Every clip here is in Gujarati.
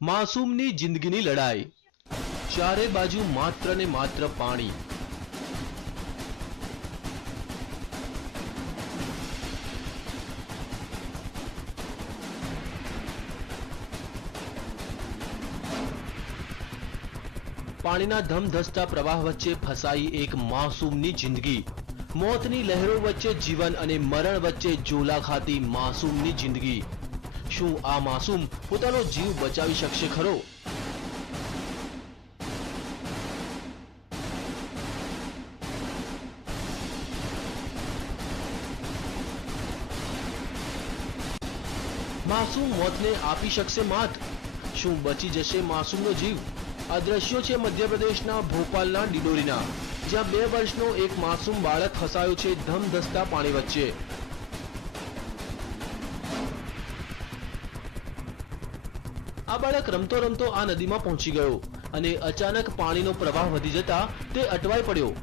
માસૂમની જિંદગીની લડાઈ, ચારે બાજુ માત્ર ને માત્ર પાણી. પાણીના ધમધસતા પ્રવાહ વચ્ચે ફસાઈ એક માસૂમની જિંદગી. મોતની લહેરો વચ્ચે જીવન અને મરણ વચ્ચે ઝોલા ખાતી માસૂમની જિંદગી. શું આ માસૂમ પોતાનો જીવ બચાવી શકશે ખરો? માસૂમ મોતને આપી શકશે માત? શું બચી જશે માસૂમનો જીવ? આ દ્રશ્યો છે મધ્યપ્રદેશના ભોપાલના ડિડોરીના, જ્યાં 2 વર્ષનો એક માસૂમ બાળક ફસાયો છે ધમધસતા પાણી વચ્ચે. આ બાળક રમતો રમતો આ નદીમાં પહોંચી ગયો અને અચાનક પાણીનો પ્રવાહ વધી જતા તે અટવાઈ પડ્યો.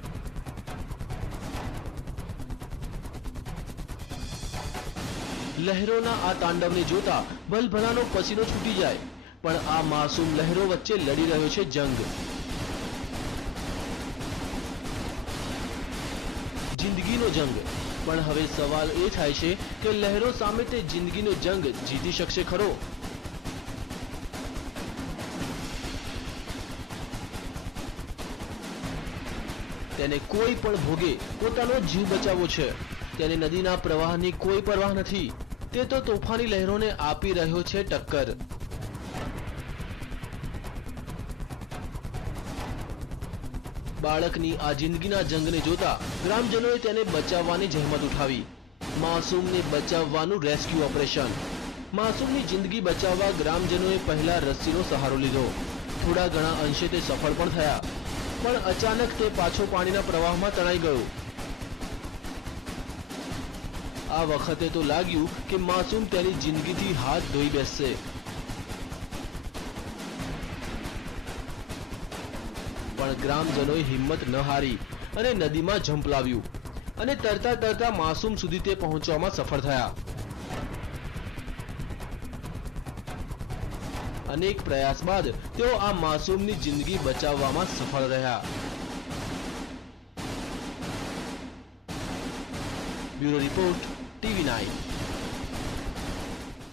લહેરોના આ તાંડવને જોતા ભલભલાનો પસીનો છૂટી જાય, પણ આ માસૂમ લહેરો વચ્ચે લડી રહ્યો છે જંગ. જિંદગીનો જંગ. પણ હવે સવાલ એ થાય છે કે લહેરો સામે તે જિંદગીનો જંગ જીતી શકશે ખરો? તેને કોઈ પણ ભોગે પોતાનો જીવ બચાવવો છે. તેને નદીના પ્રવાહની કોઈ પરવાહ નથી. તે તો તોફાની લહેરોને આપી રહ્યો છે ટક્કર. બાળકની આ જિંદગીના જંગને જોતા ગ્રામજનોએ તેને બચાવવાની જહેમત ઉઠાવી. માસૂમને બચાવવાનું રેસ્ક્યુ ઓપરેશન. માસૂમની જિંદગી બચાવવા ગ્રામજનોએ પહેલા રસ્સીનો સહારો લીધો. થોડા ઘણા અંશે તે સફળ પણ થયા, પણ અચાનક તે પાછો પાણીના પ્રવાહમાં તણાઈ ગયો. આ વખતે તો લાગ્યું કે માસૂમ તેની જિંદગીથી હાથ ધોઈ બેસશે. પણ ગ્રામજનોએ હિંમત ન હારી અને નદીમાં ઝંપલાવ્યું અને તરતા તરતા માસૂમ સુધી તે પહોંચવામાં સફળ થયા. અનેક પ્રયાસ બાદ તેઓ આ માસૂમની જિંદગી બચાવવામાં સફળ રહ્યા. Bureau report, TV9.